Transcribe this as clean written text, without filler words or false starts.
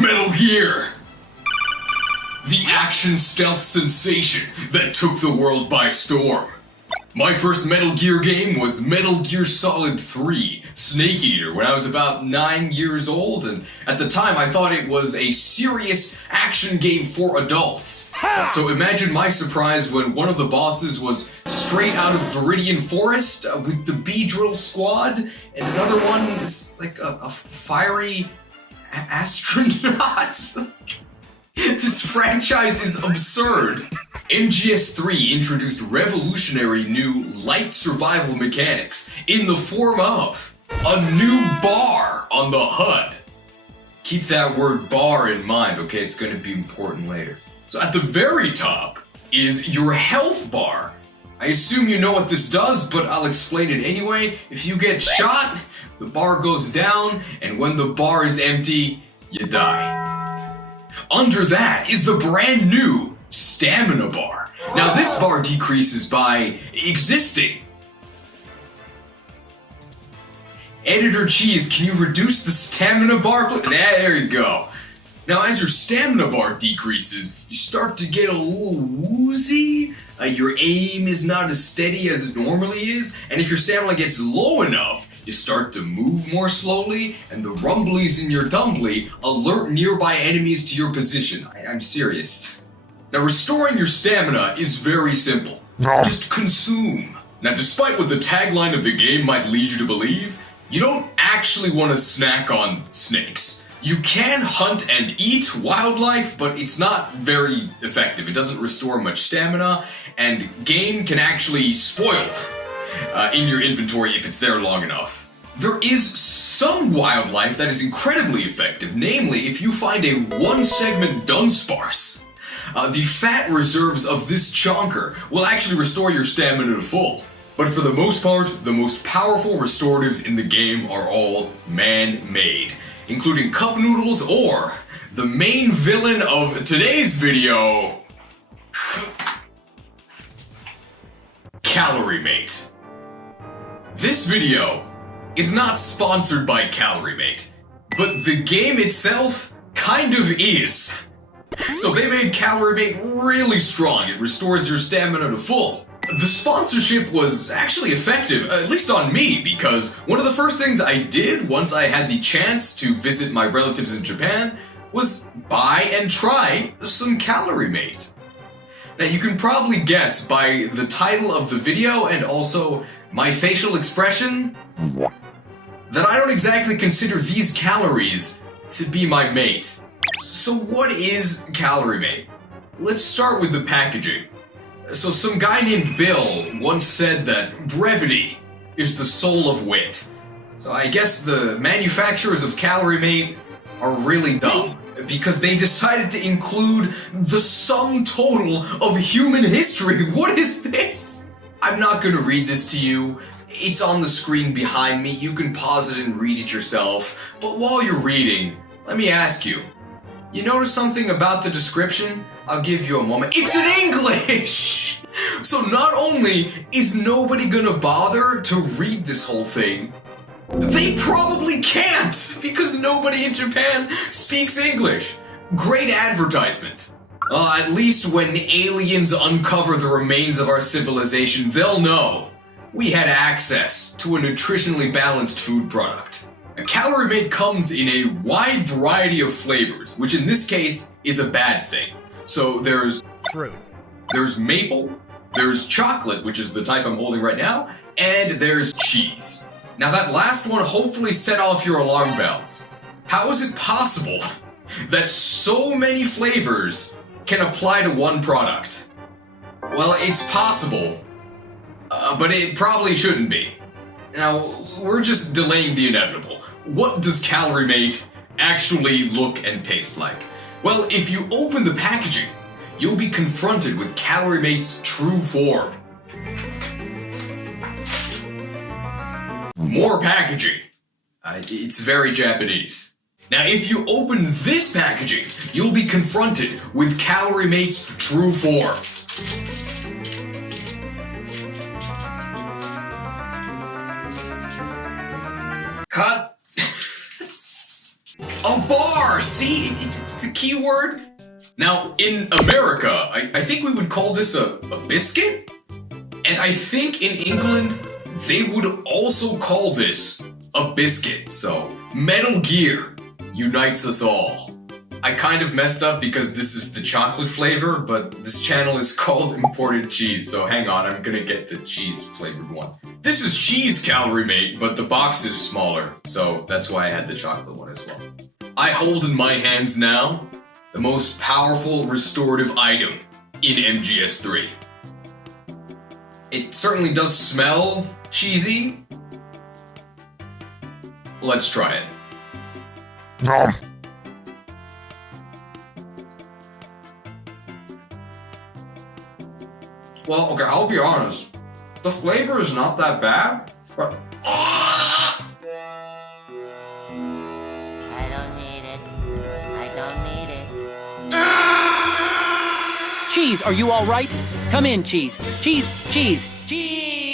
Metal Gear! The action stealth sensation that took the world by storm. My first Metal Gear game was Metal Gear Solid 3, Snake Eater, when I was about 9 years old, and at the time I thought it was a serious action game for adults. So imagine my surprise when one of the bosses was straight out of Viridian Forest with the Beedrill Squad, and another one is like a fiery astronaut. This franchise is absurd. MGS3 introduced revolutionary new light survival mechanics in the form of a new bar on the HUD. Keep that word bar in mind, okay? It's going to be important later. So at the very top is your health bar. I assume you know what this does, but I'll explain it anyway. If you get shot, the bar goes down, and when the bar is empty, you die. Under that is the brand new stamina bar. Now this bar decreases by existing. Editor Cheese, can you reduce the stamina bar, please? There you go. Now as your stamina bar decreases, you start to get a little woozy. Your aim is not as steady as it normally is, and if your stamina gets low enough, you start to move more slowly, and the rumblies in your dumbly alert nearby enemies to your position. I'm serious. Now, restoring your stamina is very simple. Just consume. Now, despite what the tagline of the game might lead you to believe, you don't actually want to snack on snakes. You can hunt and eat wildlife, but it's not very effective. It doesn't restore much stamina, and game can actually spoil in your inventory if it's there long enough. There is some wildlife that is incredibly effective, namely if you find a one-segment Dunsparce. The fat reserves of this chonker will actually restore your stamina to full. But for the most part, the most powerful restoratives in the game are all man-made, including cup noodles or the main villain of today's video, Calorie Mate. This video is not sponsored by Calorie Mate, but the game itself kind of is. So they made Calorie Mate really strong. It restores your stamina to full. The sponsorship was actually effective, at least on me, because one of the first things I did once I had the chance to visit my relatives in Japan was buy and try some Calorie Mate. Now you can probably guess by the title of the video and also my facial expression that I don't exactly consider these calories to be my mate. So what is Calorie Mate? Let's start with the packaging. So some guy named Bill once said that brevity is the soul of wit. So I guess the manufacturers of Calorie Mate are really dumb, because they decided to include the sum total of human history. What is this? I'm not gonna read this to you. It's on the screen behind me. You can pause it and read it yourself. But while you're reading, let me ask you, you notice something about the description? I'll give you a moment. It's in English! So not only is nobody gonna bother to read this whole thing, they probably can't, because nobody in Japan speaks English. Great advertisement. At least when aliens uncover the remains of our civilization, they'll know we had access to a nutritionally balanced food product. Calorie Mate comes in a wide variety of flavors, which in this case is a bad thing. So there's fruit, there's maple, there's chocolate, which is the type I'm holding right now, and there's cheese. Now that last one hopefully set off your alarm bells. How is it possible that so many flavors can apply to one product? Well, it's possible, but it probably shouldn't be. Now, we're just delaying the inevitable. What does Calorie Mate actually look and taste like? Well, if you open the packaging, you'll be confronted with Calorie Mate's true form. More packaging. It's very Japanese. Now, if you open this packaging, you'll be confronted with Calorie Mate's true form. Cut. A bar See, it's the key word. Now, in America, I think we would call this a biscuit? And I think in England, they would also call this a biscuit. So, Metal Gear unites us all. I kind of messed up because this is the chocolate flavor, but this channel is called Imported Cheese, so hang on, I'm gonna get the cheese flavored one. This is cheese Calorie Mate, but the box is smaller, so that's why I had the chocolate one as well. I hold in my hands now the most powerful restorative item in MGS3. It certainly does smell cheesy. Let's try it. Nom. Well, okay, I'll be honest. The flavor is not that bad, but... I don't need it. I don't need it. Cheese, are you all right? Come in, Cheese. Cheese, cheese, cheese!